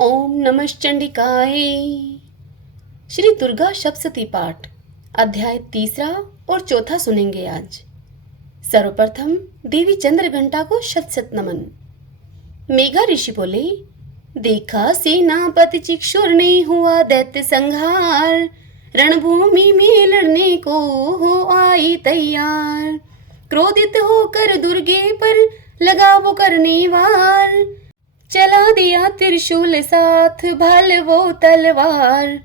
ओम नमश्चंडिकाय। श्री दुर्गा सप्तशती पाठ अध्याय तीसरा और चौथा सुनेंगे आज। सर्वप्रथम देवी चंद्रघंटा को शत शत नमन। मेघा ऋषि बोले, देखा सेनापति चिक्षुर ने हुआ दैत्य संहार, रणभूमि में लड़ने को हो आई तैयार। क्रोधित होकर दुर्गे पर लगा वो करने वार, चला दिया त्रिशूल साथ भाल वो तलवार।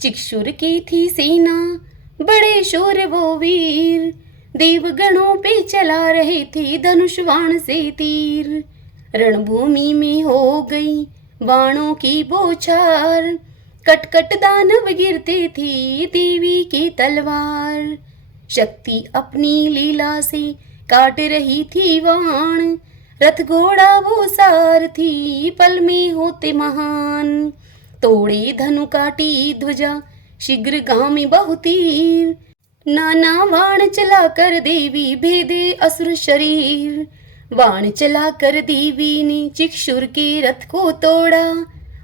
चिक्षुर की थी सेना बड़े शूर वो वीर, देवगणों पे चला रहे थे धनुष बाण से तीर। रणभूमि में हो गई बाणों की बौछार, कट कट दानव गिरते थे देवी की तलवार। शक्ति अपनी लीला से काट रही थी बाण, रथ घोड़ा वो सारथी पल में होते महान। तोड़े धनु काटी ध्वजा शीघ्र गामी बहुतीर, नाना बाण चला कर देवी भेदे असुर शरीर। बाण चला कर देवी ने चिक्षुर के रथ को तोड़ा,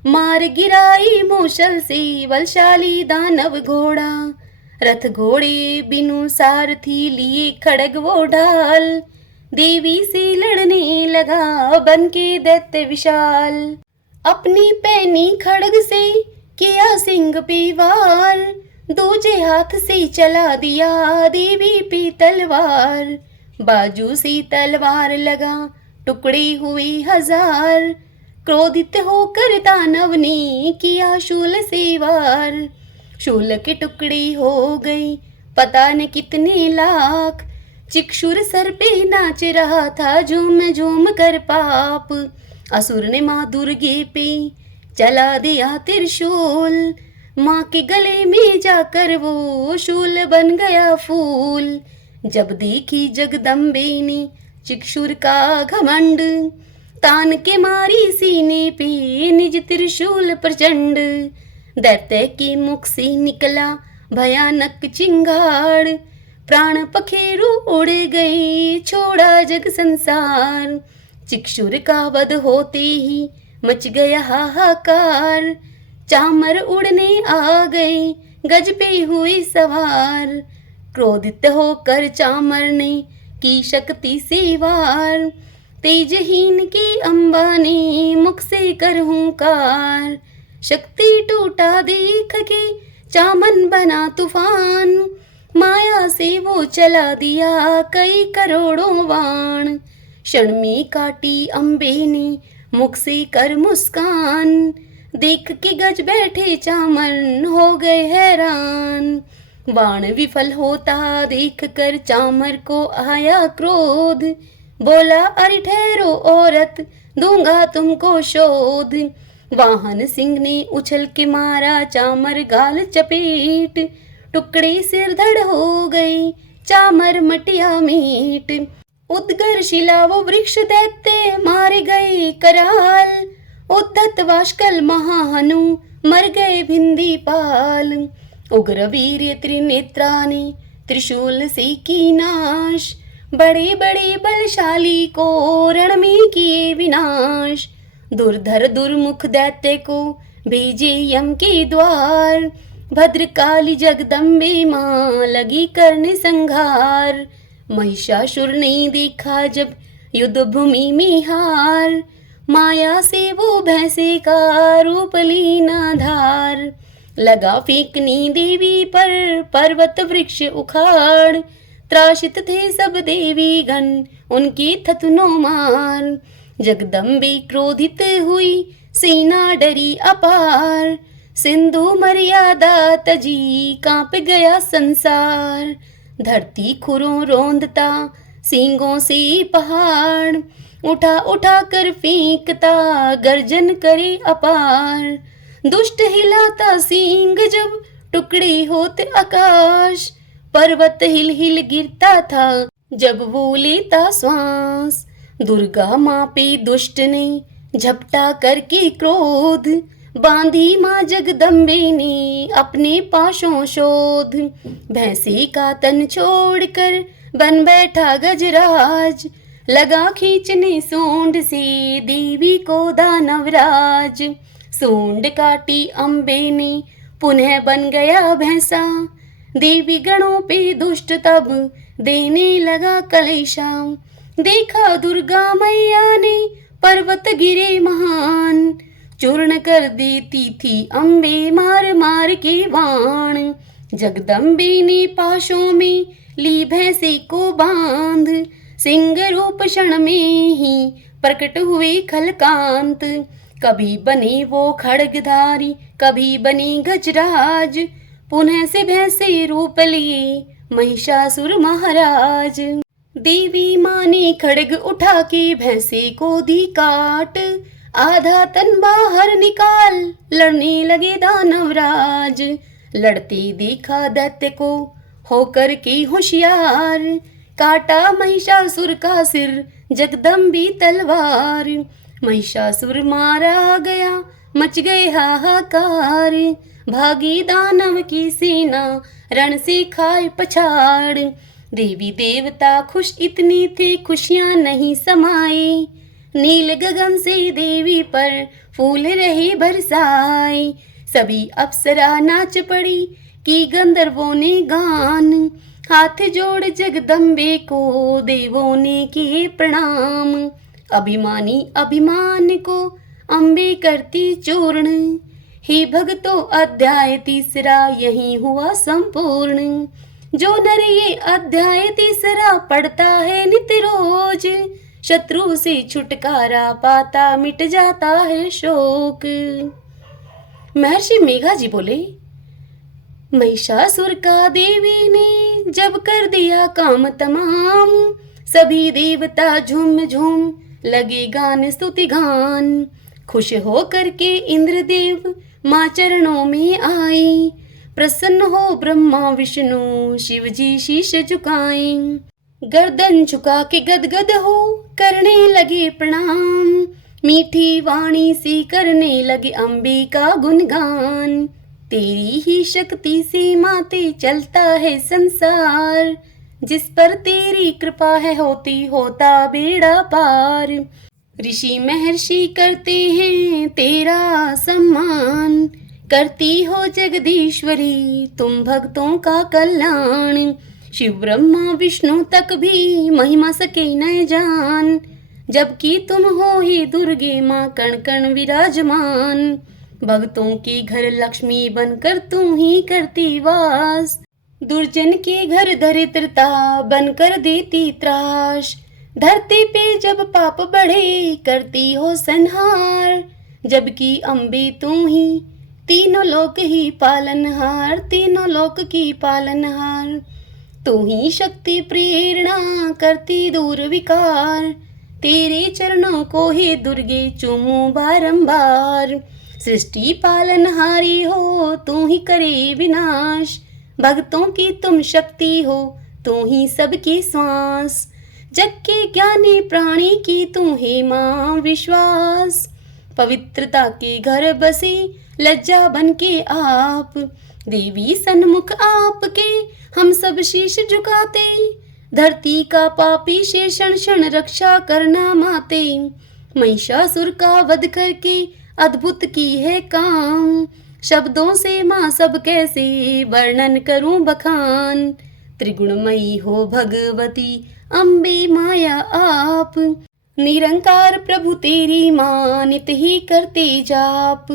मार गिराई मूषल से बलशाली दानव घोड़ा। रथ घोड़े बिनु सारथी लिए खड़ग वो ढाल, देवी से लड़ने लगा बन के दैत्य विशाल। अपनी पैनी खड़ग से किया सिंह पे वार, दूजे हाथ से चला दिया देवी पे तलवार। बाजू से तलवार लगा टुकड़े हुए हजार, क्रोधित होकर दानव ने किया शूल से वार। शूल के टुकड़े हो गए पता न कितने लाख, चिक्षुर सर पे नाच रहा था झूम झूम कर पाप। असुर ने माँ दुर्गे पे चला दिया त्रिशूल, माँ के गले में जाकर वो शूल बन गया फूल। जब देखी जगदम्बे ने चिक्षुर का घमंड, तान के मारी सीने पे निज त्रिशूल प्रचंड। दैत्य के मुख से निकला भयानक चिंगाड़, प्राण पखेरु उड़ गई छोड़ा जग संसार। चिक्षुर का वध होते ही मच गया हाहाकार, चामर उड़ने आ गए गज पे हुए सवार। क्रोधित होकर चामर ने की शक्ति से वार, तेजहीन के अम्बा ने मुख से कर हुंकार। शक्ति टूटा देख के चामन बना तूफान, माया से वो चला दिया कई करोड़ों बाण। क्षण में काटी अम्बे ने मुख से कर मुस्कान, देख के गज बैठे चामर हो गए हैरान। बाण विफल होता देख कर चामर को आया क्रोध, बोला अरे ठहरो औरत दूंगा तुमको शोध। वाहन सिंह ने उछल के मारा चामर गाल चपेट, टुकड़े सिर धड़ हो गई चामर मटिया मीट। उद्गर शिला वो वृक्ष दैत्य मारे गए कराल, उद्धत वाष्कल महाहनु मर गए भिंदी पाल। उग्र वीर त्रिनेत्रा ने त्रिशूल से की नाश, बड़े बड़े बलशाली को रण में किए विनाश। दुर्धर दुर्मुख दैत्य को भेजे यम के द्वार, भद्रकाली जगदम्बे माँ लगी करने संघार। महिषासुर ने देखा जब युद्ध भूमि में हार, माया से वो भैंसे का रूप लीना धार। लगा फेंकनी देवी पर पर्वत वृक्ष उखाड़, त्रासित थे सब देवी गण उनकी थतनो मार। जगदम्बे क्रोधित हुई सेना डरी अपार, सिंधु मर्यादा तजी कांप गया संसार। धरती खुरों रोंदता सींगों से पहाड़, उठा उठा कर फेंकता गर्जन करे अपार। दुष्ट हिलाता सींग जब टुकड़े होते आकाश, पर्वत हिल हिल गिरता था जब वो लेता श्वास। दुर्गा माँ पे दुष्ट ने झपटा करके क्रोध, बांधी माँ जगदम्बे ने अपने पाशों शोध। भैंसे का तन छोड़कर बन बैठा गजराज, लगा खींचने सूंड से देवी को दानवराज। सूंड काटी अम्बे ने पुनः बन गया भैंसा। देवी गणों पे दुष्ट तब देने लगा कलेशा। देखा दुर्गा मैया ने पर्वत गिरे महान, चूर्ण कर देती थी अम्बे मार मार के बाण। जगदम्बे ने पाशों में ली भैंसे को बांध, सिंह रूप क्षण में ही प्रकट हुए खलकांत। कभी बने वो खड्गधारी, कभी बनी गजराज, पुनः से भैंसे रूप लिए महिषासुर महाराज। देवी माँ ने खड्ग उठा के भैंसे को दी काट, आधा तन बाहर निकाल लड़ने लगे दानवराज। लड़ते देखा दैत्य को होकर के होशियार, काटा महिषासुर का सिर जगदम्बी तलवार। महिषासुर मारा गया मच गए हाहाकार, भागी दानव की सेना रण से खाए पछाड़। देवी देवता खुश इतने थे खुशियां नहीं समाई, नील गगन से देवी पर फूल रहे बरसाए। सभी अप्सरा नाच पड़ी की गंधर्वों ने गान, हाथ जोड़ जगदम्बे को देवों ने किए प्रणाम। अभिमानी अभिमान को अम्बे करती चूर्ण, हे भक्तों अध्याय तीसरा यही हुआ संपूर्ण। जो नर ये अध्याय तीसरा पढ़ता है नित्य रोज, शत्रु से छुटकारा पाता मिट जाता है शोक। महर्षि मेघा जी बोले, महिषासुर का देवी ने जब कर दिया काम तमाम, सभी देवता झूम झूम लगे गान स्तुति गान। खुश हो करके इंद्रदेव माँ चरणों में आई, प्रसन्न हो ब्रह्मा विष्णु शिव जी शीश झुकाएं। गर्दन झुका के गदगद हो करने लगे प्रणाम, मीठी वाणी से करने लगे अम्बे का गुणगान। तेरी ही शक्ति से माते चलता है संसार, जिस पर तेरी कृपा है होती होता बेड़ा पार। ऋषि महर्षि करते हैं तेरा सम्मान, करती हो जगदीश्वरी तुम भक्तों का कल्याण। शिव ब्रह्मा विष्णु तक भी महिमा सके न जान, जबकि तुम हो ही दुर्गे माँ कण कण विराजमान। भक्तों के घर लक्ष्मी बनकर तुम ही करती वास, दुर्जन के घर दरिद्रता बनकर देती त्रास। धरती पे जब पाप बढ़े करती हो संहार, जबकि अम्बे तू ही तीनों लोक ही पालनहार, तीनों लोक की पालनहार। तू ही शक्ति प्रेरणा करती दूर विकार, तेरे चरणों को ही दुर्गे चूमूं बारंबार। सृष्टि पालनहारी हो तू ही करे विनाश, भक्तों की तुम शक्ति हो तू ही सबकी श्वास। जग के ज्ञानी प्राणी की तू हे माँ विश्वास, पवित्रता के घर बसी लज्जा बन के आप। देवी सन्मुख आपके हम सब शीश झुकाते, धरती का पापी शेषण क्षण रक्षा करना माते। महिषासुर का वध करके अद्भुत की है काम, शब्दों से माँ सब कैसे वर्णन करूं बखान। त्रिगुणमयी हो भगवती अम्बे माया आप, निरंकार प्रभु तेरी माँ नित ही करते जाप।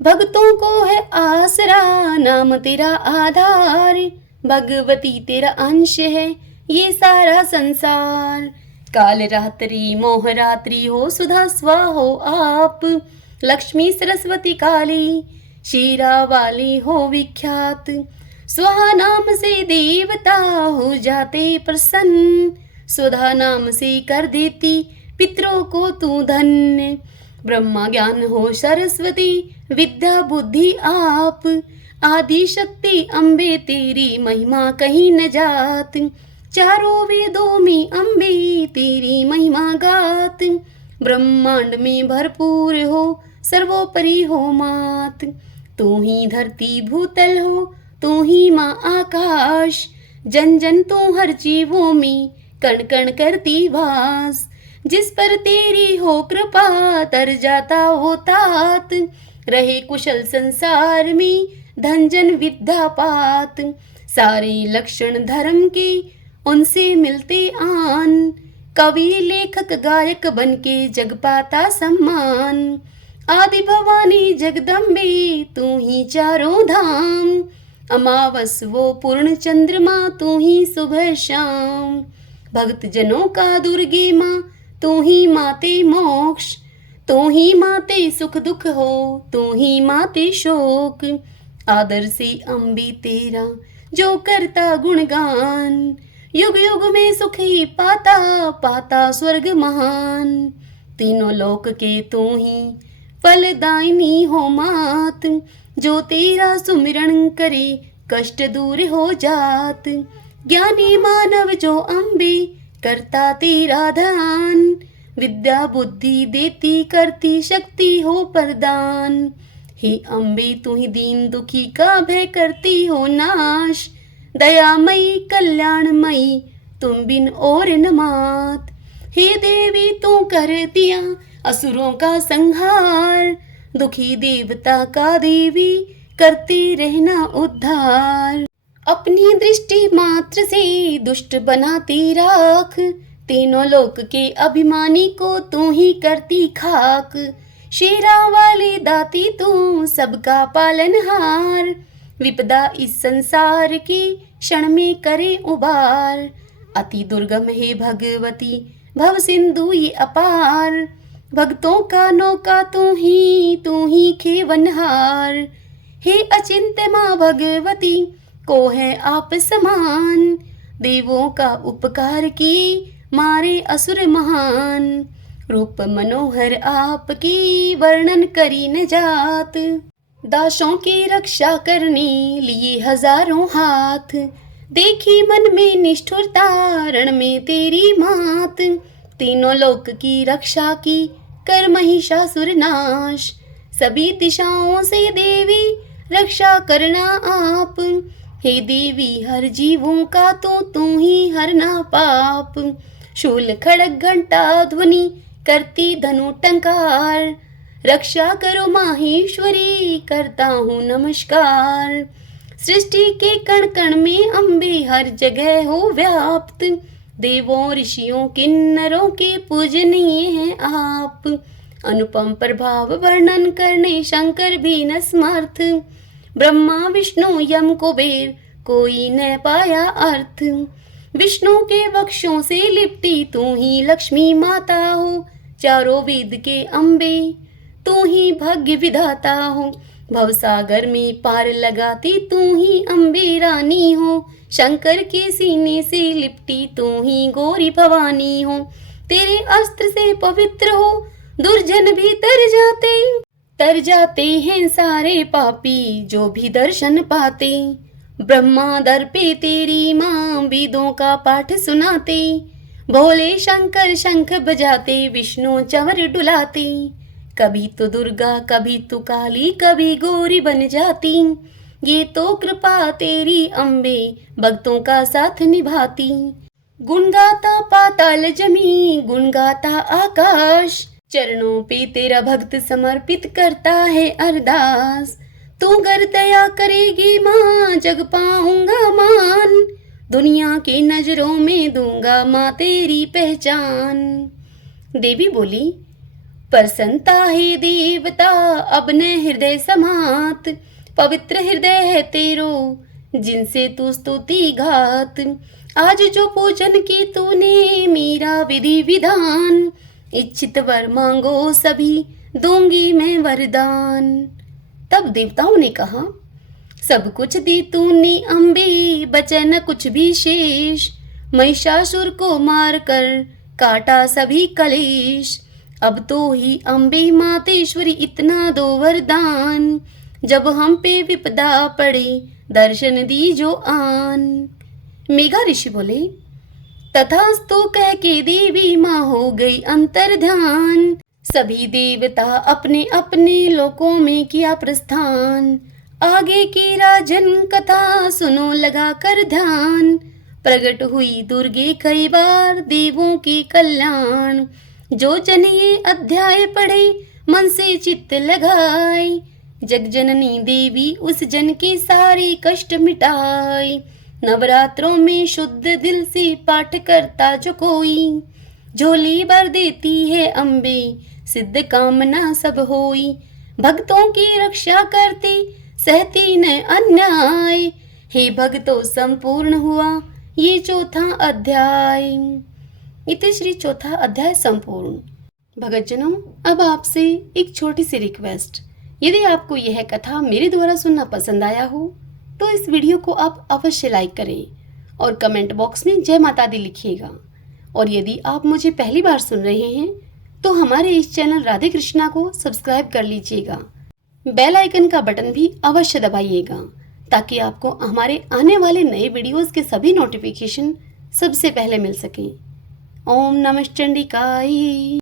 भक्तों को है आसरा नाम तेरा आधार, भगवती तेरा अंश है ये सारा संसार। काल रात्रि मोह रात्रि हो सुधा स्वा हो आप, लक्ष्मी सरस्वती काली शीरा वाली हो विख्यात। स्वाहा नाम से देवता हो जाते प्रसन्न, सुधा नाम से कर देती पितरों को तू धन्य। ब्रह्मा ज्ञान हो सरस्वती विद्या बुद्धि आप, आदि शक्ति अम्बे तेरी महिमा कहीं न जात। चारों वेदों में अम्बे तेरी महिमा गात, ब्रह्मांड में भरपूर हो सर्वोपरि हो मात। तू ही धरती भूतल हो तू ही माँ आकाश, जन जन तू हर जीवों में कण कण करती वास। जिस पर तेरी हो कृपा तर जाता वो तात, रहे कुशल संसार में धन जन विद्या पात। सारे लक्षण धर्म के उनसे मिलते आन। कवि लेखक गायक बन के जग पाता सम्मान। आदि भवानी जगदम्बे तू ही चारों धाम। अमावस वो पूर्ण चंद्रमा तू ही सुबह शाम। भक्त जनों का दुर्गे माँ तू ही माते मोक्ष। तू ही माते सुख दुख हो तू ही माते शोक। आदर से अम्बे तेरा जो करता गुणगान। युग युग में सुख ही पाता पाता स्वर्ग महान। तीनों लोक के तू ही फलदायिनी हो मात। जो तेरा सुमिरन करे कष्ट दूर हो जात। ज्ञानी मानव जो अम्बे करता तेरा ध्यान। विद्या बुद्धि देती करती शक्ति हो प्रदान। हे अम्बे तू ही दीन दुखी का भय करती हो नाश। दयामयी कल्याणमयी तुम बिन और न मात। हे देवी तू कर दिया असुरों का संहार। दुखी देवता का देवी करती रहना उद्धार। अपनी दृष्टि मात्र से दुष्ट बनाती राख। तीनों लोक के अभिमानी को तू ही करती खाक। शेरा वाली दाती तू सबका पालनहार। विपदा इस संसार की क्षण में करे उबार। अति दुर्गम है भगवती भव सिंधु ये अपार। भक्तों का नौका तू ही खेवनहार। हे अचिंत्य माँ भगवती को है आप समान। देवों का उपकार की मारे असुर महान। रूप मनोहर आपकी वर्णन करी न जात। दासों की रक्षा करने लिए हजारों हाथ। देखी मन में निष्ठुरता रण में तेरी मात। तीनों लोक की रक्षा की कर महिषासुर नाश। सभी दिशाओं से देवी रक्षा करना आप। हे देवी हर जीवों का तो तू ही हरना पाप। शूल खड़ग घंटा ध्वनि करती धनु टंकार। रक्षा करो माहेश्वरी करता हूँ नमस्कार। सृष्टि के कण कण में अम्बे हर जगह हो व्याप्त। देवों ऋषियों किन्नरों के पूजनीय हैं आप। अनुपम प्रभाव वर्णन करने शंकर भी न समर्थ। ब्रह्मा विष्णु यम कुबेर कोई न पाया अर्थ। विष्णु के वक्षों से लिपटी तू ही लक्ष्मी माता हो। चारों वेद के अम्बे तू ही भाग्य विधाता हो। भवसागर में पार लगाती तू ही अम्बे रानी हो। शंकर के सीने से लिपटी तू ही गौरी भवानी हो। तेरे अस्त्र से पवित्र हो दुर्जन भी तर जाते हैं सारे पापी जो भी दर्शन पाते। ब्रह्मा दर पे तेरी माँ वेदों का पाठ सुनाते। भोले शंकर शंख बजाते विष्णु चंवर डुलाते। कभी तो दुर्गा कभी तो काली कभी गौरी बन जाती। ये तो कृपा तेरी अम्बे भक्तों का साथ निभाती। गुण गाता पाताल जमी गुण गाता आकाश। चरणों पे तेरा भक्त समर्पित करता है अरदास। तू गर दया करेगी माँ जग पाऊंगा मान। दुनिया की नजरों में दूंगा माँ तेरी पहचान। देवी बोली प्रसन्नता है देवता अब न हृदय समात। पवित्र हृदय है तेरो जिनसे तू स्तुति घात। आज जो पूजन की तूने मेरा विधि विधान। इच्छित वर मांगो सभी दूंगी मैं वरदान। तब देवताओं ने कहा सब कुछ दी तूने अम्बे बचे न कुछ भी शेष। महिषासुर को मार कर काटा सभी कलेश। अब तो ही अम्बे मातेश्वरी इतना दो वरदान। जब हम पे विपदा पड़े दर्शन दी जो आन। मेघा ऋषि बोले तथास्तु कह के देवी माँ हो गई अंतर ध्यान। सभी देवता अपने अपने लोकों में किया प्रस्थान। आगे की राजन कथा सुनो लगा कर ध्यान। प्रकट हुई दुर्गे कई बार देवों की कल्याण। जो जन ये अध्याय पढ़े मन से चित्त लगाए। जगजननी देवी उस जन के सारे कष्ट मिटाए। नवरात्रों में शुद्ध दिल से पाठ करता जो कोई, झोली भर देती है अम्बे, सिद्ध कामना सब होई। भक्तों की रक्षा करती, सहती न अन्याय, हे भक्तों संपूर्ण हुआ ये चौथा अध्याय। इति श्री चौथा अध्याय संपूर्ण। भगतजनों, अब आपसे एक छोटी सी रिक्वेस्ट, यदि आपको यह कथा मेरे द्वारा सुनना पसंद आया हो तो इस वीडियो को आप अवश्य लाइक करें और कमेंट बॉक्स में जय माता दी लिखिएगा। और यदि आप मुझे पहली बार सुन रहे हैं तो हमारे इस चैनल राधे कृष्णा को सब्सक्राइब कर लीजिएगा। बेल आइकन का बटन भी अवश्य दबाइएगा ताकि आपको हमारे आने वाले नए वीडियोस के सभी नोटिफिकेशन सबसे पहले मिल सकें। ओम नमः चंडिकाय।